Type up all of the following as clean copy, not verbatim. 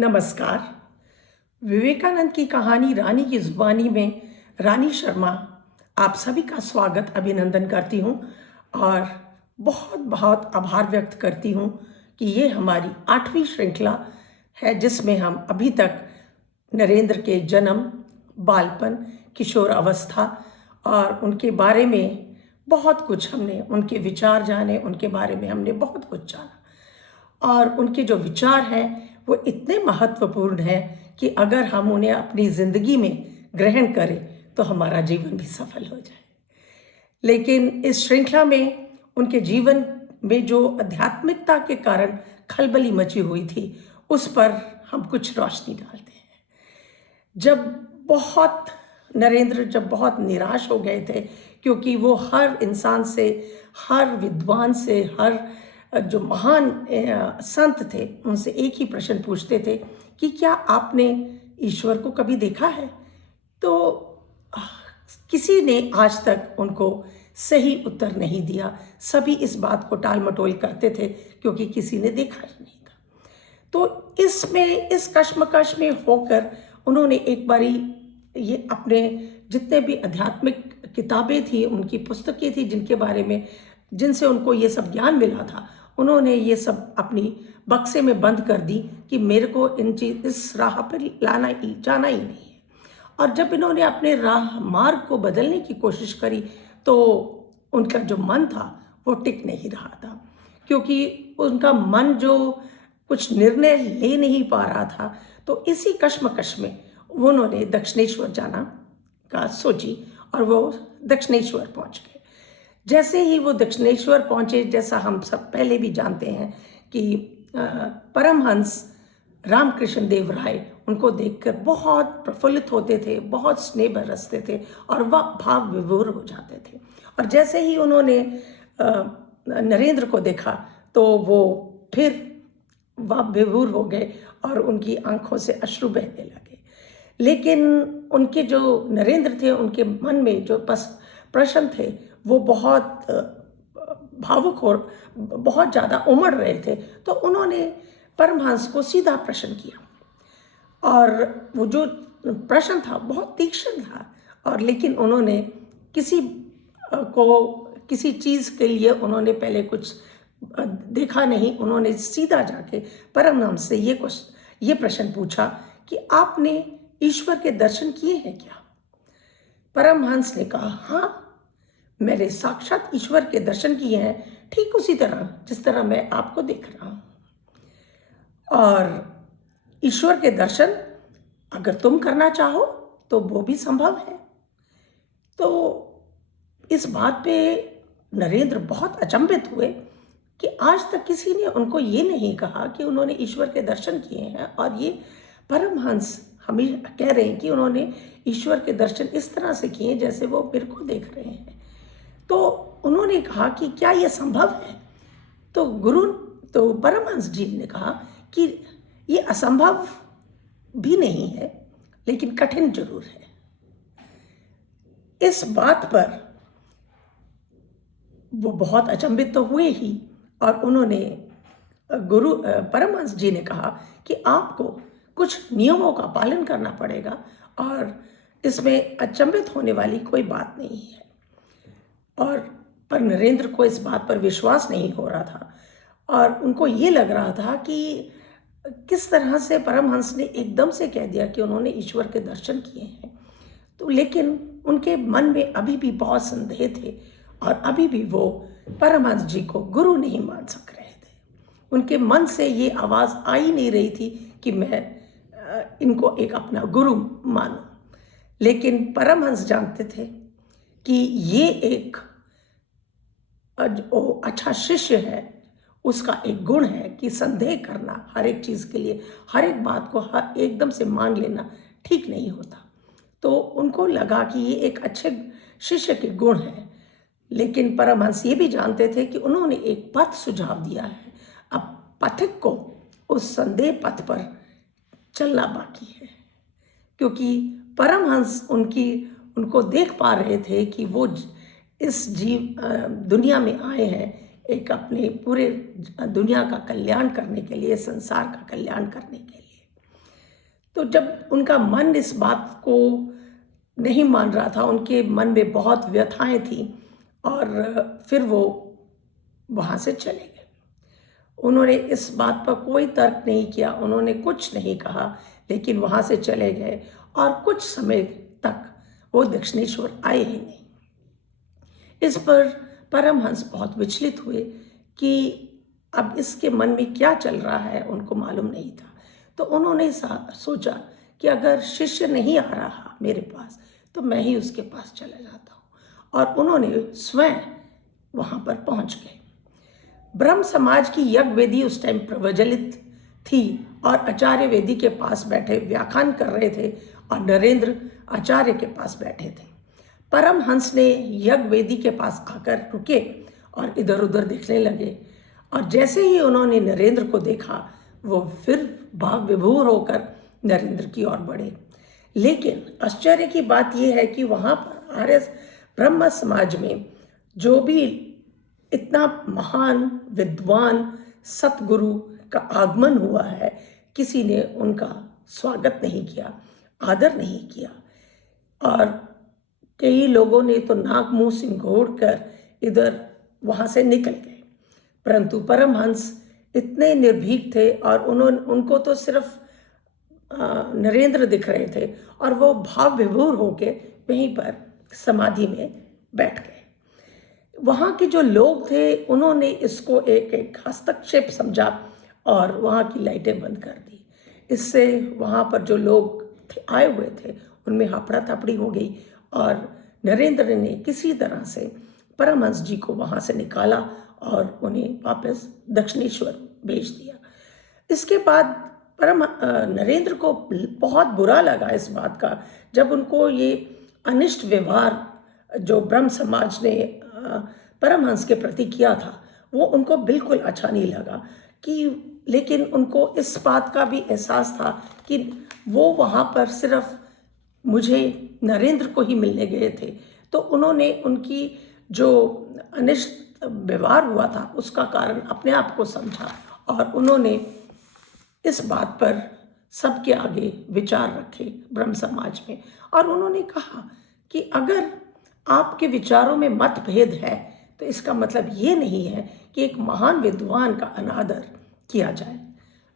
नमस्कार। विवेकानंद की कहानी रानी की ज़ुबानी में रानी शर्मा आप सभी का स्वागत अभिनंदन करती हूँ और बहुत बहुत आभार व्यक्त करती हूँ कि ये हमारी 8वीं श्रृंखला है जिसमें हम अभी तक नरेंद्र के जन्म, बालपन, किशोर अवस्था और उनके बारे में बहुत कुछ हमने उनके विचार जाने, उनके बारे में हमने बहुत कुछ जाना और उनके जो विचार हैं वो इतने महत्वपूर्ण हैं कि अगर हम उन्हें अपनी ज़िंदगी में ग्रहण करें तो हमारा जीवन भी सफल हो जाए। लेकिन इस श्रृंखला में उनके जीवन में जो आध्यात्मिकता के कारण खलबली मची हुई थी उस पर हम कुछ रोशनी डालते हैं। नरेंद्र जब बहुत निराश हो गए थे क्योंकि वो हर इंसान से, हर विद्वान से, हर जो महान संत थे उनसे एक ही प्रश्न पूछते थे कि क्या आपने ईश्वर को कभी देखा है? तो किसी ने आज तक उनको सही उत्तर नहीं दिया। सभी इस बात को टाल मटोल करते थे क्योंकि किसी ने देखा ही नहीं था। तो इस कश्मकश में होकर उन्होंने एक बारी ये अपने जितने भी आध्यात्मिक किताबें थी, उनकी पुस्तकें थी जिनसे उनको ये सब ज्ञान मिला था, उन्होंने ये सब अपनी बक्से में बंद कर दी कि मेरे को इस राह पर जाना ही नहीं है। और जब इन्होंने अपने मार्ग को बदलने की कोशिश करी तो उनका जो मन था वो टिक नहीं रहा था क्योंकि उनका मन जो कुछ निर्णय ले नहीं पा रहा था। तो इसी कश्मकश में उन्होंने दक्षिणेश्वर जाना का सोची और वो दक्षिणेश्वर पहुंच गए। जैसे ही वो दक्षिणेश्वर पहुंचे, जैसा हम सब पहले भी जानते हैं कि परमहंस रामकृष्ण देव राय उनको देखकर बहुत प्रफुल्लित होते थे, बहुत स्नेह बरसते थे और वह भाव विभोर हो जाते थे। और जैसे ही उन्होंने नरेंद्र को देखा तो वो फिर वह विभोर हो गए और उनकी आंखों से अश्रु बहने लगे। लेकिन उनके जो नरेंद्र थे, उनके मन में जो प्रश्न थे वो बहुत भावुक और बहुत ज़्यादा उमड़ रहे थे। तो उन्होंने परमहंस को सीधा प्रश्न किया और वो जो प्रश्न था बहुत तीक्ष्ण था और लेकिन उन्होंने किसी चीज़ के लिए उन्होंने पहले कुछ देखा नहीं। उन्होंने सीधा जाके परमहंस से ये प्रश्न पूछा कि आपने ईश्वर के दर्शन किए हैं क्या? परमहंस ने कहा, हाँ, मैंने साक्षात ईश्वर के दर्शन किए हैं, ठीक उसी तरह जिस तरह मैं आपको देख रहा हूँ। और ईश्वर के दर्शन अगर तुम करना चाहो तो वो भी संभव है। तो इस बात पे नरेंद्र बहुत अचंभित हुए कि आज तक किसी ने उनको ये नहीं कहा कि उन्होंने ईश्वर के दर्शन किए हैं और ये परमहंस हमें कह रहे हैं कि उन्होंने ईश्वर के दर्शन इस तरह से किए जैसे वो मेरे को देख रहे हैं। तो उन्होंने कहा कि क्या ये संभव है? तो परमहंस जी ने कहा कि ये असंभव भी नहीं है लेकिन कठिन जरूर है। इस बात पर वो बहुत अचंभित तो हुए ही और उन्होंने परमहंस जी ने कहा कि आपको कुछ नियमों का पालन करना पड़ेगा और इसमें अचंभित होने वाली कोई बात नहीं है। पर नरेंद्र को इस बात पर विश्वास नहीं हो रहा था और उनको ये लग रहा था कि किस तरह से परमहंस ने एकदम से कह दिया कि उन्होंने ईश्वर के दर्शन किए हैं। तो लेकिन उनके मन में अभी भी बहुत संदेह थे और अभी भी वो परमहंस जी को गुरु नहीं मान सक रहे थे। उनके मन से ये आवाज़ आ ही नहीं रही थी कि मैं इनको एक अपना गुरु मानूं। लेकिन परमहंस जानते थे कि ये एक अच्छा शिष्य है, उसका एक गुण है कि संदेह करना हर एक चीज़ के लिए, हर एक बात को एकदम से मान लेना ठीक नहीं होता। तो उनको लगा कि ये एक अच्छे शिष्य के गुण है। लेकिन परमहंस ये भी जानते थे कि उन्होंने एक पथ सुझाव दिया है, अब पथिक को उस संदेह पथ पर चलना बाकी है क्योंकि परमहंस उनको देख पा रहे थे कि वो इस दुनिया में आए हैं एक अपने पूरे दुनिया का कल्याण करने के लिए, संसार का कल्याण करने के लिए। तो जब उनका मन इस बात को नहीं मान रहा था, उनके मन में बहुत व्यथाएं थी, और फिर वो वहाँ से चले गए। उन्होंने इस बात पर कोई तर्क नहीं किया, उन्होंने कुछ नहीं कहा, लेकिन वहाँ से चले गए और कुछ समय तक वो दक्षिणेश्वर आए ही नहीं। इस पर परमहंस बहुत विचलित हुए कि अब इसके मन में क्या चल रहा है, उनको मालूम नहीं था। तो उन्होंने सोचा कि अगर शिष्य नहीं आ रहा मेरे पास तो मैं ही उसके पास चला जाता हूँ, और उन्होंने स्वयं वहाँ पर पहुँच गए। ब्रह्म समाज की यज्ञ वेदी उस टाइम प्रज्वलित थी, और आचार्य वेदी के पास बैठे व्याख्यान कर रहे थे, और नरेंद्र आचार्य के पास बैठे थे। परमहंस ने यज्ञ वेदी के पास आकर रुके और इधर उधर देखने लगे, और जैसे ही उन्होंने नरेंद्र को देखा, वो फिर भाव विभोर होकर नरेंद्र की ओर बढ़े। लेकिन आश्चर्य की बात यह है कि वहाँ पर आर्य ब्रह्म समाज में जो भी इतना महान विद्वान सतगुरु का आगमन हुआ है, किसी ने उनका स्वागत नहीं किया, आदर नहीं किया, और कई लोगों ने तो नाक मुंह सिंघोड़ कर इधर वहाँ से निकल गए। परंतु परमहंस इतने निर्भीक थे, और उनको तो सिर्फ नरेंद्र दिख रहे थे, और वो भाव विभोर होके वहीं पर समाधि में बैठ गए। वहाँ के जो लोग थे उन्होंने इसको एक हस्तक्षेप समझा और वहाँ की लाइटें बंद कर दी। इससे वहाँ पर जो लोग आए हुए थे उनमें हफड़ा थपड़ी हो गई, और नरेंद्र ने किसी तरह से परमहंस जी को वहाँ से निकाला और उन्हें वापस दक्षिणेश्वर भेज दिया। इसके बाद नरेंद्र को बहुत बुरा लगा इस बात का, जब उनको ये अनिष्ट व्यवहार जो ब्रह्म समाज ने परमहंस के प्रति किया था, वो उनको बिल्कुल अच्छा नहीं लगा। लेकिन उनको इस बात का भी एहसास था कि वो वहाँ पर सिर्फ मुझे नरेंद्र को ही मिलने गए थे, तो उन्होंने उनकी जो अनिष्ट व्यवहार हुआ था उसका कारण अपने आप को समझा, और उन्होंने इस बात पर सबके आगे विचार रखे ब्रह्म समाज में, और उन्होंने कहा कि अगर आपके विचारों में मतभेद है तो इसका मतलब ये नहीं है कि एक महान विद्वान का अनादर किया जाए।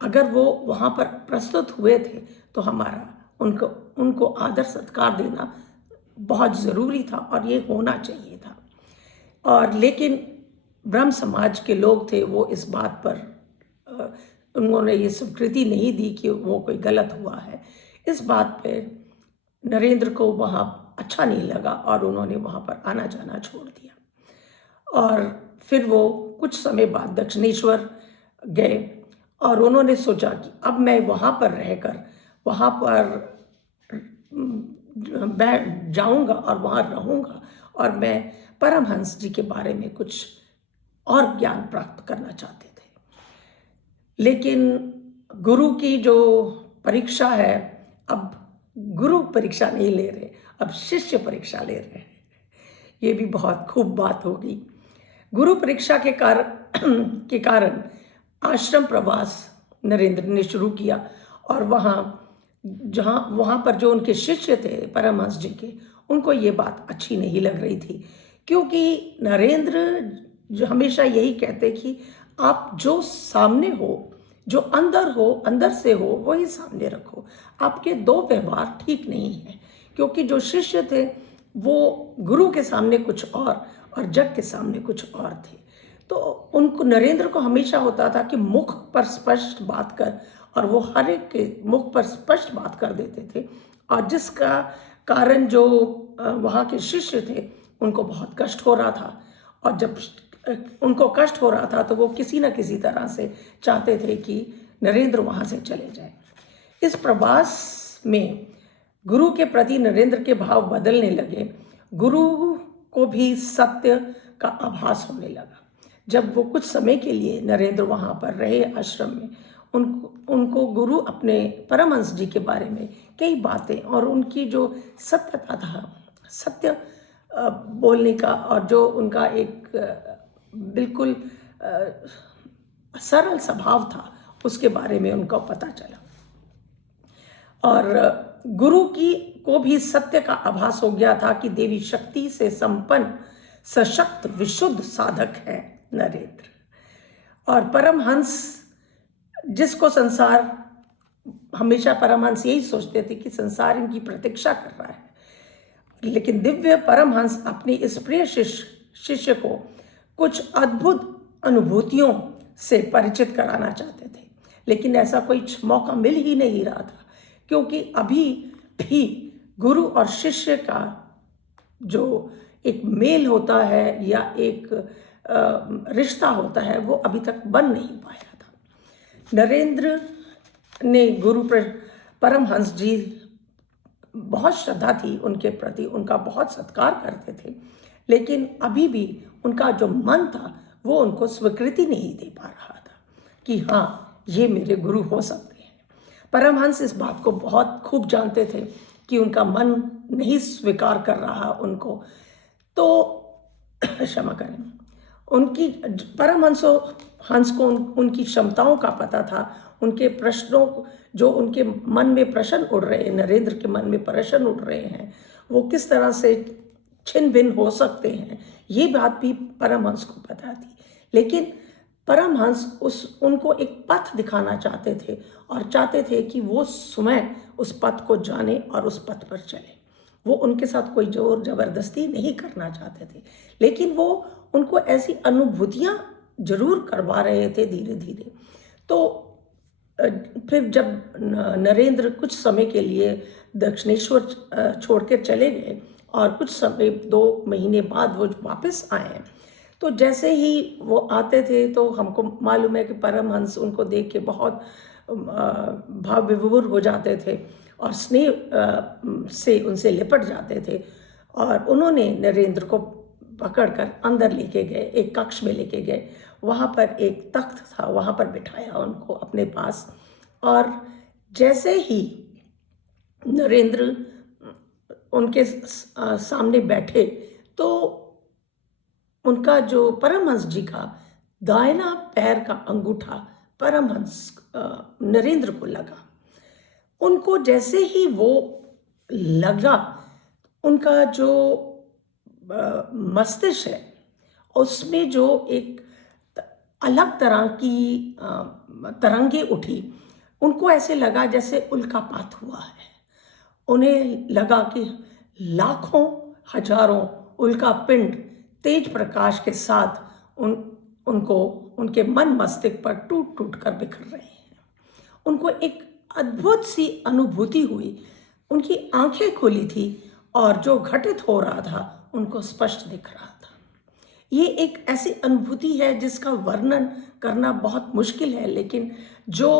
अगर वो वहाँ पर प्रस्तुत हुए थे तो हमारा उनको आदर सत्कार देना बहुत ज़रूरी था, और ये होना चाहिए था। और लेकिन ब्रह्म समाज के लोग थे, वो इस बात पर उन्होंने ये स्वीकृति नहीं दी कि वो कोई गलत हुआ है। इस बात पे नरेंद्र को वहाँ अच्छा नहीं लगा, और उन्होंने वहाँ पर आना जाना छोड़ दिया, और फिर वो कुछ समय बाद दक्षिणेश्वर गए, और उन्होंने सोचा कि अब मैं वहाँ पर रहकर वहाँ पर बैठ जाऊँगा और वहाँ रहूँगा, और मैं परमहंस जी के बारे में कुछ और ज्ञान प्राप्त करना चाहते थे। लेकिन गुरु की जो परीक्षा है, अब गुरु परीक्षा नहीं ले रहे, अब शिष्य परीक्षा ले रहे हैं। ये भी बहुत खूब बात हो गई। गुरु परीक्षा के कारण आश्रम प्रवास नरेंद्र ने शुरू किया, और वहाँ पर जो उनके शिष्य थे परमहंस जी के, उनको ये बात अच्छी नहीं लग रही थी, क्योंकि नरेंद्र जो हमेशा यही कहते कि आप जो सामने हो, जो अंदर से हो, वही सामने रखो। आपके दो व्यवहार ठीक नहीं है, क्योंकि जो शिष्य थे वो गुरु के सामने कुछ और जग के सामने कुछ और थे। तो उनको नरेंद्र को हमेशा होता था कि मुख पर स्पष्ट बात कर, और वो हर एक के मुख पर स्पष्ट बात कर देते थे, और जिसका कारण जो वहाँ के शिष्य थे उनको बहुत कष्ट हो रहा था, और जब उनको कष्ट हो रहा था तो वो किसी न किसी तरह से चाहते थे कि नरेंद्र वहाँ से चले जाए। इस प्रवास में गुरु के प्रति नरेंद्र के भाव बदलने लगे। गुरु को भी सत्य का आभास होने लगा। जब वो कुछ समय के लिए नरेंद्र वहाँ पर रहे आश्रम में, उनको गुरु अपने परमहंस जी के बारे में कई बातें, और उनकी जो सत्यता था, सत्य बोलने का, और जो उनका एक बिल्कुल सरल स्वभाव था, उसके बारे में उनको पता चला। और गुरु की को भी सत्य का आभास हो गया था कि देवी शक्ति से संपन्न सशक्त विशुद्ध साधक है नरेंद्र। और परमहंस जिसको संसार, हमेशा परमहंस यही सोचते थे कि संसार इनकी प्रतीक्षा कर रहा है, लेकिन दिव्य परमहंस अपनी इस प्रिय शिष्य को कुछ अद्भुत अनुभूतियों से परिचित कराना चाहते थे, लेकिन ऐसा कोई मौका मिल ही नहीं रहा था, क्योंकि अभी भी गुरु और शिष्य का जो एक मेल होता है या एक रिश्ता होता है वो अभी तक बन नहीं पाया था। नरेंद्र ने गुरु परमहंस जी बहुत श्रद्धा थी उनके प्रति, उनका बहुत सत्कार करते थे, लेकिन अभी भी उनका जो मन था वो उनको स्वीकृति नहीं दे पा रहा था कि हाँ, ये मेरे गुरु हो सकते हैं। परमहंस इस बात को बहुत खूब जानते थे कि उनका मन नहीं स्वीकार कर रहा उनको, तो क्षमा करें, उनकी हंस को उनकी क्षमताओं का पता था, उनके प्रश्नों जो उनके मन में प्रश्न उड़ रहे हैं, नरेंद्र के मन में प्रश्न उड़ रहे हैं, वो किस तरह से छिन्न भिन्न हो सकते हैं, ये बात भी परमहंस को पता थी। लेकिन परमहंस उनको एक पथ दिखाना चाहते थे और चाहते थे कि वो स्वयं उस पथ को जाने और उस पथ पर चले। वो उनके साथ कोई जोर जबरदस्ती नहीं करना चाहते थे, लेकिन वो उनको ऐसी अनुभूतियाँ जरूर करवा रहे थे धीरे धीरे। तो फिर जब नरेंद्र कुछ समय के लिए दक्षिणेश्वर छोड़ कर चले गए और कुछ समय 2 महीने बाद वो वापस आए, तो जैसे ही वो आते थे तो हमको मालूम है कि परमहंस उनको देख के बहुत भाव विभोर हो जाते थे और स्नेह से उनसे लिपट जाते थे। और उन्होंने नरेंद्र को पकड़कर अंदर लेके गए, एक कक्ष में लेके गए, वहाँ पर एक तख्त था, वहाँ पर बिठाया उनको अपने पास। और जैसे ही नरेंद्र उनके सामने बैठे तो उनका जो परमहंस जी का दाहिना पैर का अंगूठा परमहंस नरेंद्र को लगा। उनको जैसे ही वो लगा, उनका जो मस्तिष्क है उसमें जो एक अलग तरह की तरंगे उठी, उनको ऐसे लगा जैसे उल्कापात हुआ है। उन्हें लगा कि लाखों हजारों उल्का पिंड तेज प्रकाश के साथ उनको उनके मन मस्तिष्क पर टूट टूट कर बिखर रहे हैं। उनको एक अद्भुत सी अनुभूति हुई, उनकी आंखें खुली थी और जो घटित हो रहा था उनको स्पष्ट दिख रहा था। ये एक ऐसी अनुभूति है जिसका वर्णन करना बहुत मुश्किल है, लेकिन जो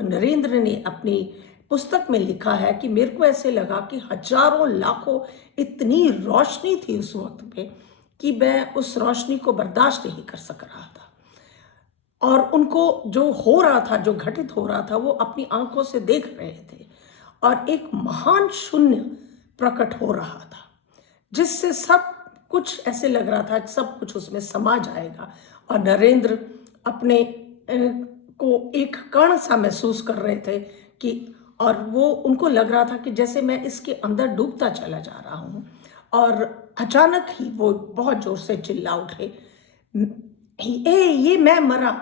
नरेंद्र ने अपनी पुस्तक में लिखा है कि मेरे को ऐसे लगा कि हजारों लाखों इतनी रोशनी थी उस वक्त पे कि मैं उस रोशनी को बर्दाश्त नहीं कर सक रहा था। और उनको जो हो रहा था, जो घटित हो रहा था, वो अपनी आंखों से देख रहे थे और एक महान शून्य प्रकट हो रहा था जिससे सब कुछ ऐसे लग रहा था सब कुछ उसमें समा जाएगा। और नरेंद्र अपने को एक कण सा महसूस कर रहे थे कि, और वो उनको लग रहा था कि जैसे मैं इसके अंदर डूबता चला जा रहा हूँ। और अचानक ही वो बहुत जोर से चिल्ला उठे, ये मैं मरा,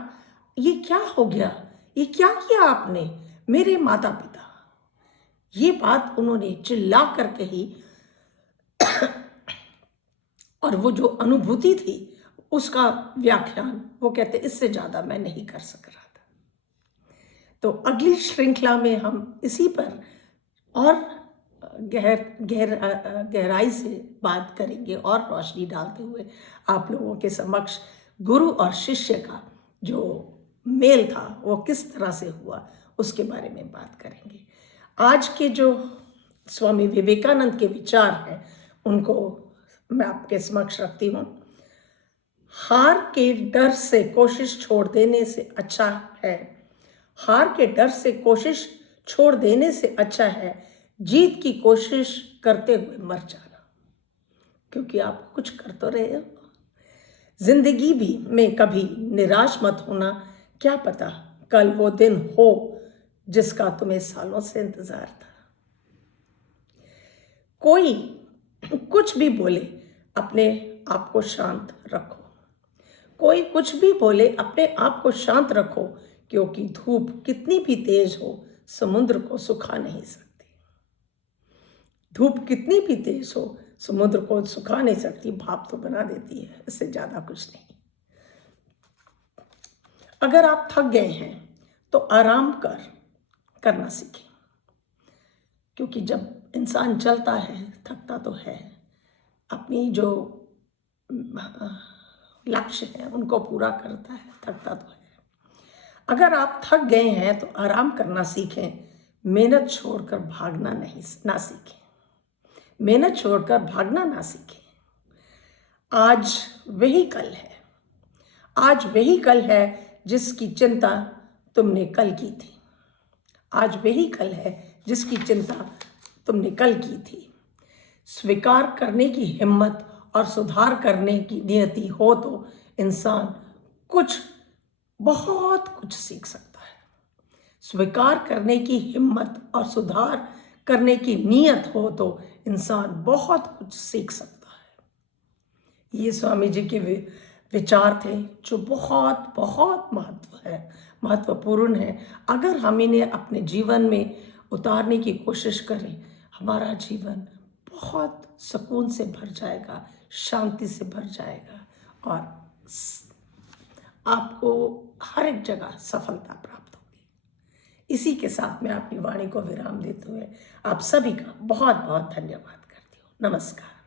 ये क्या हो गया, ये क्या किया आपने मेरे माता पिता। ये बात उन्होंने चिल्ला कर कही और वो जो अनुभूति थी उसका व्याख्यान वो कहते इससे ज़्यादा मैं नहीं कर सक रहा था। तो अगली श्रृंखला में हम इसी पर और गहराई से बात करेंगे और रोशनी डालते हुए आप लोगों के समक्ष गुरु और शिष्य का जो मेल था वो किस तरह से हुआ उसके बारे में बात करेंगे। आज के जो स्वामी विवेकानंद के विचार हैं उनको मैं आपके समक्ष रखती हूँ। हार के डर से कोशिश छोड़ देने से अच्छा है, हार के डर से कोशिश छोड़ देने से अच्छा है जीत की कोशिश करते हुए मर जाना, क्योंकि आप कुछ कर तो रहे हो। जिंदगी भी में कभी निराश मत होना, क्या पता कल वो दिन हो जिसका तुम्हें सालों से इंतजार था। कोई कुछ भी बोले, अपने आप को शांत रखो। कोई कुछ भी बोले, अपने आप को शांत रखो, क्योंकि धूप कितनी भी तेज हो समुद्र को सुखा नहीं सकती। धूप कितनी भी तेज हो समुद्र को सुखा नहीं सकती, भाप तो बना देती है, इससे ज़्यादा कुछ नहीं। अगर आप थक गए हैं तो आराम करना सीखें, क्योंकि जब इंसान चलता है थकता तो है, अपनी जो लक्ष्य है उनको पूरा करता है, थकता तो है। अगर आप थक गए हैं तो आराम करना सीखें, मेहनत छोड़कर भागना ना सीखें। मेहनत छोड़कर भागना ना सीखें। आज वही कल है, आज वही कल है जिसकी चिंता तुमने कल की थी। आज वही कल है जिसकी चिंता तुमने कल की थी। स्वीकार करने की हिम्मत और सुधार करने की नियति हो तो इंसान बहुत कुछ सीख सकता है। स्वीकार करने की हिम्मत और सुधार करने की नियत हो तो इंसान बहुत कुछ सीख सकता है। ये स्वामी जी के विचार थे जो बहुत बहुत महत्वपूर्ण है। अगर हम इन्हें अपने जीवन में उतारने की कोशिश करें, हमारा जीवन बहुत सुकून से भर जाएगा, शांति से भर जाएगा और आपको हर एक जगह सफलता प्राप्त होगी। इसी के साथ मैं अपनी वाणी को विराम देते हुए आप सभी का बहुत बहुत धन्यवाद करती हूँ। नमस्कार।